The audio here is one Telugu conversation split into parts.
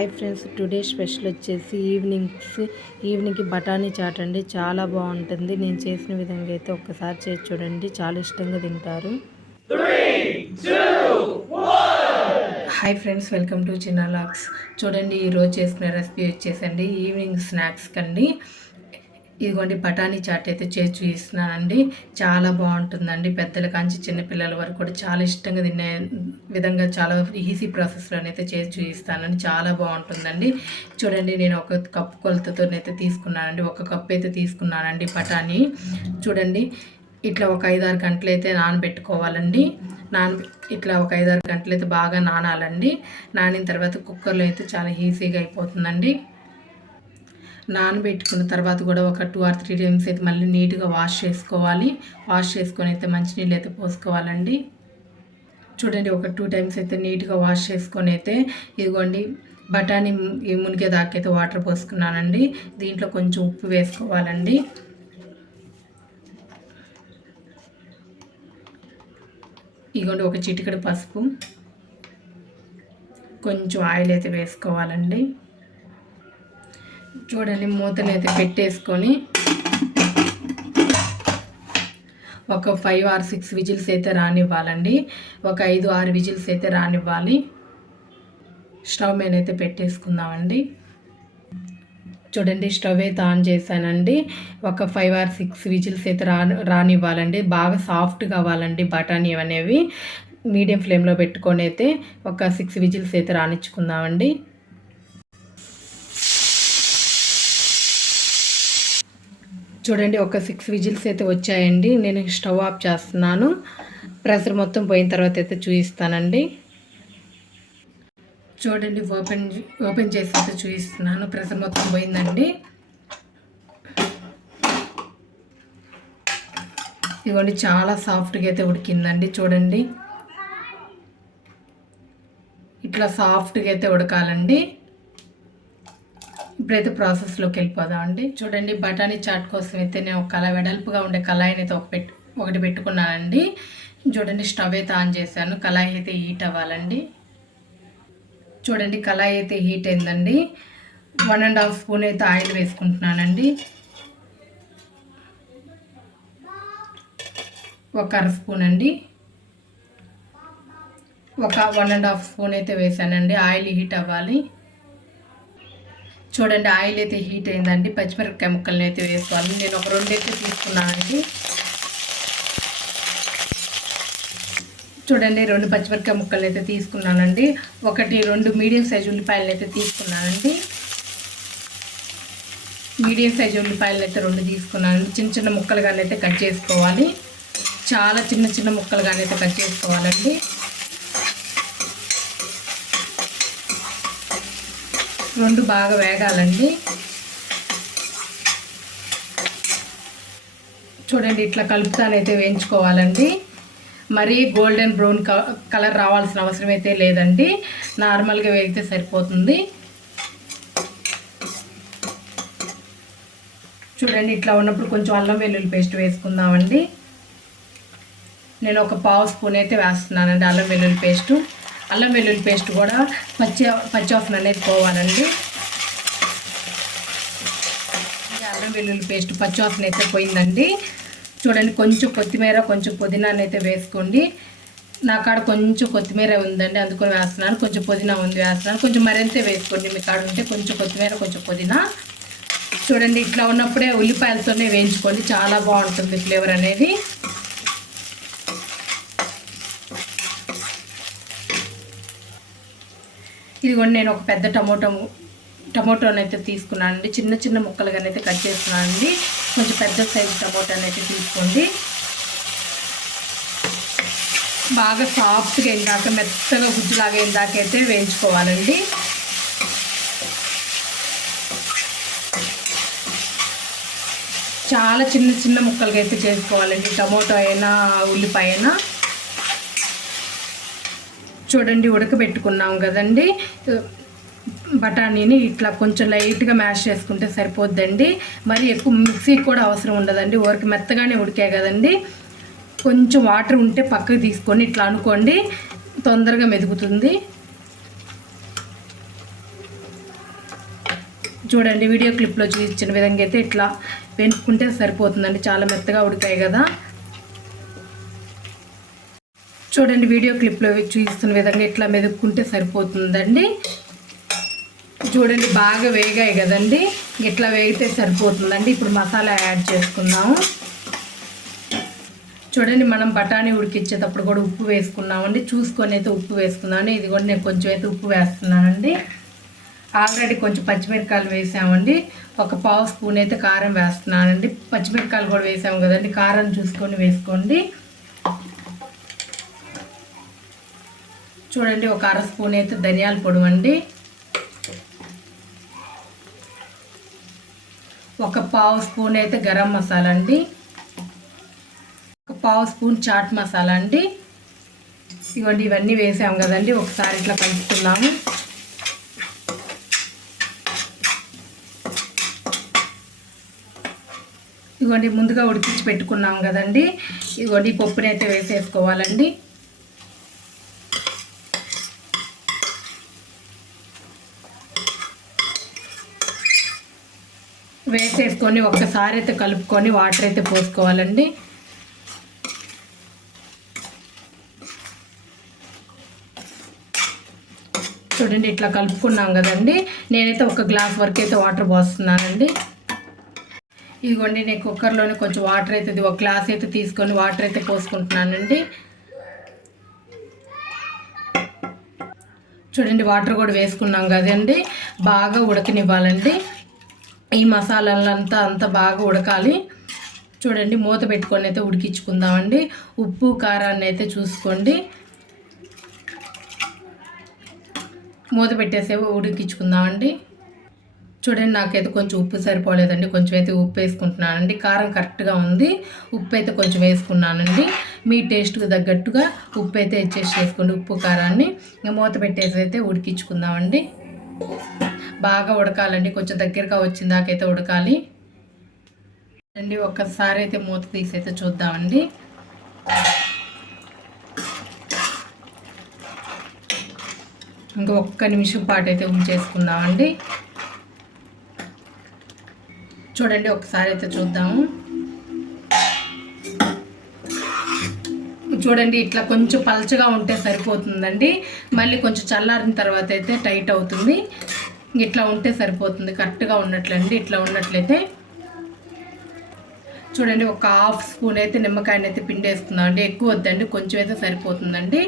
హాయ్ ఫ్రెండ్స్, టుడే స్పెషల్ వచ్చేసి ఈవినింగ్కి బఠానీ చాట్ అండి. చాలా బాగుంటుంది. నేను చేసిన విధంగా అయితే ఒక్కసారి చేసి చూడండి, చాలా ఇష్టంగా తింటారు. హాయ్ ఫ్రెండ్స్, వెల్కమ్ టు చిన్న లాగ్స్. చూడండి, ఈరోజు చేసిన రెసిపీ వచ్చేసండి ఈవినింగ్ స్నాక్స్ కండి. ఇదిగోండి బఠానీ చాట్ అయితే చేసి చూపిస్తున్నానండి. చాలా బాగుంటుందండి. పెద్దల కాంచి చిన్నపిల్లల వరకు కూడా చాలా ఇష్టంగా తినే విధంగా చాలా ఈజీ ప్రాసెస్లోనైతే చేసి చూపిస్తానండి. చాలా బాగుంటుందండి. చూడండి, నేను ఒక కప్పు కొలతతోనైతే తీసుకున్నానండి. ఒక కప్పు అయితే తీసుకున్నానండి బఠానీ. చూడండి, ఇట్లా ఒక 5-6 గంటలు అయితే నానబెట్టుకోవాలండి. ఇట్లా ఒక 5-6 గంటలు అయితే బాగా నానాలండి. నానిన తర్వాత కుక్కర్లో అయితే చాలా ఈజీగా అయిపోతుందండి. నానబెట్టుకున్న తర్వాత కూడా ఒక 2 or 3 టైమ్స్ అయితే మళ్ళీ నీట్గా వాష్ చేసుకోవాలి. వాష్ చేసుకొని అయితే మంచినీళ్ళు అయితే పోసుకోవాలండి. చూడండి, ఒక 2 టైమ్స్ అయితే నీట్గా వాష్ చేసుకొని అయితే ఇదిగోండి బఠానీ మునిగేదాకైతే వాటర్ పోసుకున్నానండి. దీంట్లో కొంచెం ఉప్పు వేసుకోవాలండి. ఇదిగోండి ఒక చిటికెడు పసుపు, కొంచెం ఆయిల్ అయితే వేసుకోవాలండి. చూడండి, మూతలు అయితే పెట్టేసుకొని ఒక 5 or 6 విజిల్స్ అయితే రానివ్వాలండి. ఒక 5-6 విజిల్స్ అయితే రానివ్వాలి. స్టవ్ మీద అయితే పెట్టేసుకుందామండి. చూడండి, స్టవ్ అయితే ఆన్ చేశానండి. ఒక 5 or 6 విజిల్స్ అయితే రానివ్వాలండి. బాగా సాఫ్ట్ కావాలండి బఠానీ అనేవి. మీడియం ఫ్లేమ్లో పెట్టుకొని అయితే ఒక 6 విజిల్స్ అయితే రానిచ్చుకుందామండి. చూడండి, ఒక 6 విజిల్స్ అయితే వచ్చాయండి. నేను స్టవ్ ఆఫ్ చేస్తున్నాను. ప్రెషర్ మొత్తం పోయిన తర్వాత అయితే చూపిస్తానండి. చూడండి, ఓపెన్ చేసి అయితే చూపిస్తున్నాను. ప్రెషర్ మొత్తం పోయిందండి. ఇదిగోండి, చాలా సాఫ్ట్గా అయితే ఉడికిందండి. చూడండి, ఇట్లా సాఫ్ట్గా అయితే ఉడకాలండి. ఇప్పుడైతే ప్రాసెస్లోకి వెళ్ళిపోదామండి. చూడండి, బఠానీ చాట్ కోసం అయితే నేను ఒక వెడల్పుగా ఉండే కళాయిని అయితే ఒకటి పెట్టుకున్నానండి. చూడండి, స్టవ్ అయితే ఆన్ చేశాను. కళాయి అయితే హీట్ అవ్వాలండి. చూడండి, కళాయి అయితే హీట్ అయిందండి. 1.5 స్పూన్ అయితే ఆయిల్ వేసుకుంటున్నానండి. ఒక 1/2 స్పూన్ అండి. ఒక 1.5 స్పూన్ అయితే వేసానండి. ఆయిల్ హీట్ అవ్వాలి. చూడండి, ఆయిల్ అయితే హీట్ అయిందండి. పచ్చిమిరపకాయ ముక్కల్ని అయితే వేసుకోవాలి. నేను ఒక 2 అయితే తీసుకున్నానండి. చూడండి, 2 పచ్చిమిరపకాయ ముక్కలు అయితే తీసుకున్నానండి. 1-2 మీడియం సైజు ఉల్లిపాయలు అయితే తీసుకున్నానండి. మీడియం సైజు ఉల్లిపాయలు అయితే 2 తీసుకున్నానండి. చిన్న చిన్న ముక్కలుగానే అయితే కట్ చేసుకోవాలి. చాలా చిన్న ముక్కలుగానే అయితే కట్ చేసుకోవాలండి. రెండు బాగా వేగాలండి. చూడండి, ఇట్లా కలుపుతానైతే వేయించుకోవాలండి. మరీ గోల్డెన్ బ్రౌన్ కలర్ రావాల్సిన అవసరం అయితే లేదండి. నార్మల్గా వేగితే సరిపోతుంది. చూడండి, ఇట్లా ఉన్నప్పుడు కొంచెం అల్లం వెల్లుల్లి పేస్ట్ వేసుకుందామండి. నేను ఒక 1/2 స్పూన్ అయితే వేస్తున్నానండి అల్లం వెల్లుల్లి పేస్టు. అల్లం వెల్లుల్లి పేస్ట్ కూడా పచ్చివాసన అనేది పోవాలండి. అల్లం వెల్లుల్లి పేస్ట్ పచ్చివాసన అయితే పోయిందండి. చూడండి, కొంచెం కొత్తిమీర, కొంచెం పుదీనాని అయితే వేసుకోండి. నా కాడ కొంచెం కొత్తిమీర ఉందండి, అందుకొని వేస్తున్నాను. కొంచెం పుదీనా ఉంది వేస్తున్నాను. కొంచెం మరింతే వేసుకోండి మీ కాడ ఉంటే. కొంచెం కొత్తిమీర, కొంచెం పుదీనా. చూడండి, ఇట్లా ఉన్నప్పుడే ఉల్లిపాయలతోనే వేయించుకోండి. చాలా బాగుంటుంది ఫ్లేవర్ అనేది. ఇదిగోండి, నేను ఒక పెద్ద టమోటాని అయితే తీసుకున్నానండి. చిన్న ముక్కలుగానైతే కట్ చేస్తున్నానండి. కొంచెం పెద్ద సైజు టమోటాని అయితే తీసుకోండి. బాగా సాఫ్ట్గా ఇందాక మెత్తగా గుజ్జులాగా ఇందాకైతే వేయించుకోవాలండి. చాలా చిన్న ముక్కలుగా అయితే చేసుకోవాలండి. టమోటా అయినా ఉల్లిపాయ అయినా. చూడండి, ఉడకబెట్టుకున్నాం కదండి బఠానీని. ఇట్లా కొంచెం లైట్గా మ్యాష్ చేసుకుంటే సరిపోద్దండి. మరి ఎక్కువ మిక్సీకి కూడా అవసరం ఉండదండి. ఊరికి మెత్తగానే ఉడికాయి కదండి. కొంచెం వాటర్ ఉంటే పక్కకు తీసుకొని ఇట్లా అనుకోండి, తొందరగా మెదుగుతుంది. చూడండి వీడియో క్లిప్లో చూపించిన విధంగా అయితే ఇట్లా వెనుక్కుంటే సరిపోతుందండి. చాలా మెత్తగా ఉడికాయి కదా. చూడండి వీడియో క్లిప్లో చూపిస్తున్న విధంగా ఇట్లా మెదుక్కుంటే సరిపోతుందండి. చూడండి బాగా వేగాయి కదండి, ఇట్లా వేగితే సరిపోతుందండి. ఇప్పుడు మసాలా యాడ్ చేసుకుందాము. చూడండి మనం బఠానీ ఉడికించేటప్పుడు కూడా ఉప్పు వేసుకున్నామండి. చూసుకొని అయితే ఉప్పు వేసుకున్నాను. ఇది కూడా నేను కొంచెం అయితే ఉప్పు వేస్తున్నానండి. ఆల్రెడీ కొంచెం పచ్చిమిరపకాయలు వేసామండి. ఒక పావు స్పూన్ అయితే కారం వేస్తున్నానండి. పచ్చిమిరపకాయలు కూడా వేసాము కదండి, కారం చూసుకొని వేసుకోండి. చూడండి ఒక అర స్పూన్ అయితే ధనియాల పొడి అండి, ఒక పావు స్పూన్ అయితే గరం మసాలా అండి, ఒక పావు స్పూన్ చాట్ మసాలా అండి. ఇవ్వండి ఇవన్నీ వేసాము కదండి, ఒకసారి ఇట్లా కలుపుతున్నాము. ఇవ్వండి ముందుగా ఉడికించి పెట్టుకున్నాం కదండి, ఇవ్వండి పప్పుని అయితే వేసేసుకోవాలండి. వేసేసుకొని ఒక్కసారి అయితే కలుపుకొని వాటర్ అయితే పోసుకోవాలండి. చూడండి ఇట్లా కలుపుకున్నాం కదండి, నేనైతే ఒక గ్లాస్ వరకు అయితే వాటర్ పోస్తున్నానండి. ఇదిగోండి నేను కుక్కర్లోనే కొంచెం వాటర్ అయితే ఒక గ్లాస్ అయితే తీసుకొని వాటర్ అయితే పోసుకుంటున్నానండి. చూడండి వాటర్ కూడా వేసుకున్నాం కదండి, బాగా ఉడకనివ్వాలండి. ఈ మసాలాలంతా బాగా ఉడకాలి. చూడండి మూత పెట్టుకొని అయితే ఉడికించుకుందామండి. ఉప్పు కారాన్ని అయితే చూసుకోండి. మూత పెట్టేసే ఉడికించుకుందామండి. చూడండి నాకైతే కొంచెం ఉప్పు సరిపోలేదండి, కొంచెం అయితే ఉప్పు వేసుకుంటున్నానండి. కారం కరెక్ట్గా ఉంది, ఉప్పు అయితే కొంచెం వేసుకున్నానండి. మీ టేస్ట్కి తగ్గట్టుగా ఉప్పు అయితే అడ్జస్ట్ చేసుకోండి, ఉప్పు కారాన్ని. ఇంకా మూత పెట్టేసి అయితే ఉడికించుకుందామండి. బాగా ఉడకాలండి, కొంచెం దగ్గరగా వచ్చిన దాకైతే ఉడకాలి అండి. ఒక్కసారి అయితే మూత తీసి అయితే చూద్దామండి. ఇంకా ఒక్క నిమిషం పాటు అయితే ఉంచేసుకుందామండి. చూడండి ఒకసారి అయితే చూద్దాము. చూడండి ఇట్లా కొంచెం పలచగా ఉంటే సరిపోతుందండి. మళ్ళీ కొంచెం చల్లారిన తర్వాత అయితే టైట్ అవుతుంది. ఇట్లా ఉంటే సరిపోతుంది, కరెక్ట్గా ఉన్నట్లండి. ఇట్లా ఉన్నట్లయితే చూడండి ఒక హాఫ్ స్పూన్ అయితే నిమ్మకాయని అయితే పిండేసుకుందాం అండి. ఎక్కువ వద్దండి, కొంచెం అయితే సరిపోతుందండి.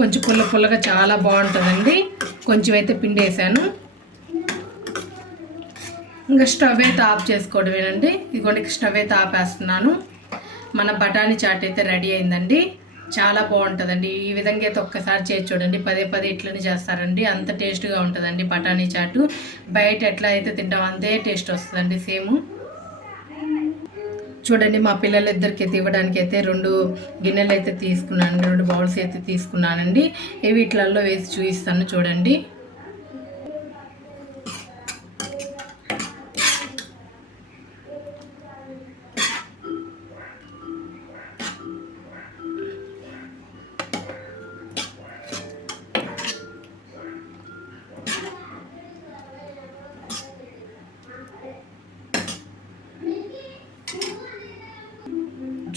కొంచెం పుల్లగా చాలా బాగుంటుందండి. కొంచెం అయితే పిండేసాను. ఇంకా స్టవ్ అయితే ఆఫ్ చేసుకోవడమేనండి. ఇదిగోండి స్టవ్ అయితే ఆపేస్తున్నాను. మన బఠానీ చాట్ అయితే రెడీ అయిందండి. చాలా బాగుంటుందండి. ఈ విధంగా అయితే ఒక్కసారి చేసి చూడండి, పదే ఇట్లనే చేస్తారండి. అంత టేస్ట్గా ఉంటుందండి బఠానీ చాటు. బయట ఎట్లా అయితే తింటాం అంతే టేస్ట్ వస్తుందండి సేమ్. చూడండి మా పిల్లలిద్దరికి అయితే ఇవ్వడానికి అయితే 2 గిన్నెలు అయితే తీసుకున్నాను, 2 బౌల్స్ అయితే తీసుకున్నానండి. వీటిలలో వేసి చూపిస్తాను చూడండి.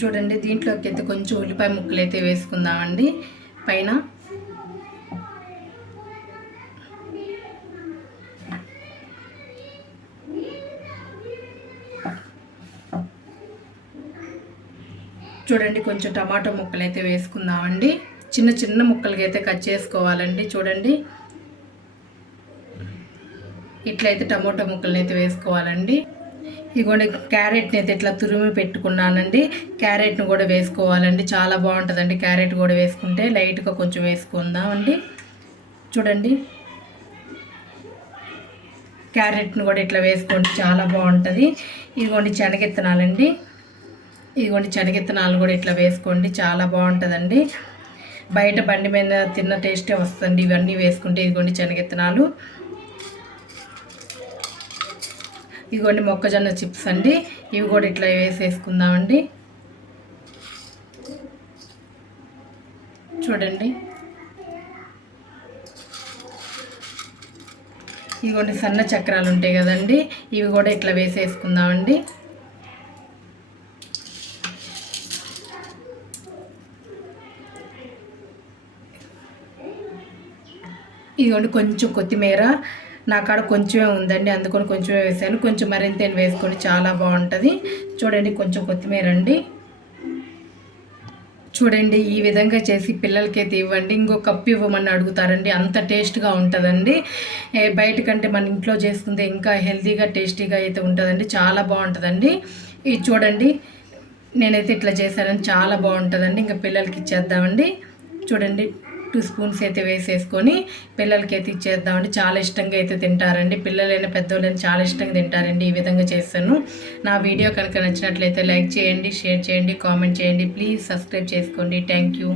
చూడండి దీంట్లోకి అయితే కొంచెం ఉల్లిపాయ ముక్కలు అయితే వేసుకుందామండి పైన. చూడండి కొంచెం టమాటో ముక్కలు అయితే వేసుకుందామండి. చిన్న ముక్కలకి అయితే కట్ చేసుకోవాలండి. చూడండి ఇట్లయితే టమాటో ముక్కలను అయితే వేసుకోవాలండి. ఇదిగోండి క్యారెట్ని అయితే ఇట్లా తురిమి పెట్టుకున్నానండి. క్యారెట్ను కూడా వేసుకోవాలండి, చాలా బాగుంటుందండి. క్యారెట్ కూడా వేసుకుంటే లైట్గా కొంచెం వేసుకుందామండి. చూడండి క్యారెట్ను కూడా ఇట్లా వేసుకోండి, చాలా బాగుంటుంది. ఇదిగోండి శనగిత్తనాలండి, ఇదిగోండి శనగిత్తనాలు కూడా ఇట్లా వేసుకోండి, చాలా బాగుంటుందండి. బయట బండి మీద తిన్న టేస్టే వస్తుంది ఇవన్నీ వేసుకుంటే. ఇదిగోండి శనగిత్తనాలు, ఇదిగోండి మొక్కజొన్న చిప్స్ అండి, ఇవి కూడా ఇట్లా వేసేసుకుందామండి. చూడండి ఇదిగోండి సన్న చక్రాలు ఉంటాయి కదండి, ఇవి కూడా ఇట్లా వేసేసుకుందామండి. ఇదిగోండి కొంచెం కొత్తిమీర, నా కాడ కొంచెమే ఉందండి, అందుకని కొంచెమే వేసాను. కొంచెం మరింత వేసుకొని చాలా బాగుంటుంది. చూడండి కొంచెం కొత్తిమీర అండి. చూడండి ఈ విధంగా చేసి పిల్లలకైతే ఇవ్వండి. ఇంకో కప్పు ఇవ్వమని అడుగుతారండి, అంత టేస్ట్గా ఉంటుందండి. బయట కంటే మన ఇంట్లో చేసుకుంటే ఇంకా హెల్తీగా టేస్టీగా అయితే ఉంటుందండి, చాలా బాగుంటుందండి. ఇది చూడండి నేనైతే ఇట్లా చేశానని, చాలా బాగుంటుందండి. ఇంకా పిల్లలకి ఇచ్చేద్దామండి. చూడండి 2 స్పూన్స్ అయితే వేసేసుకొని పిల్లలకి అయితే ఇచ్చేద్దామండి. చాలా ఇష్టంగా అయితే తింటారండి, పిల్లలైనా పెద్దోళ్ళైనా చాలా ఇష్టంగా తింటారండి. ఈ విధంగా చేస్తాను. నా వీడియో కనుక నచ్చినట్లయితే లైక్ చేయండి, షేర్ చేయండి, కామెంట్ చేయండి. ప్లీజ్ సబ్స్క్రైబ్ చేసుకోండి. Thank you.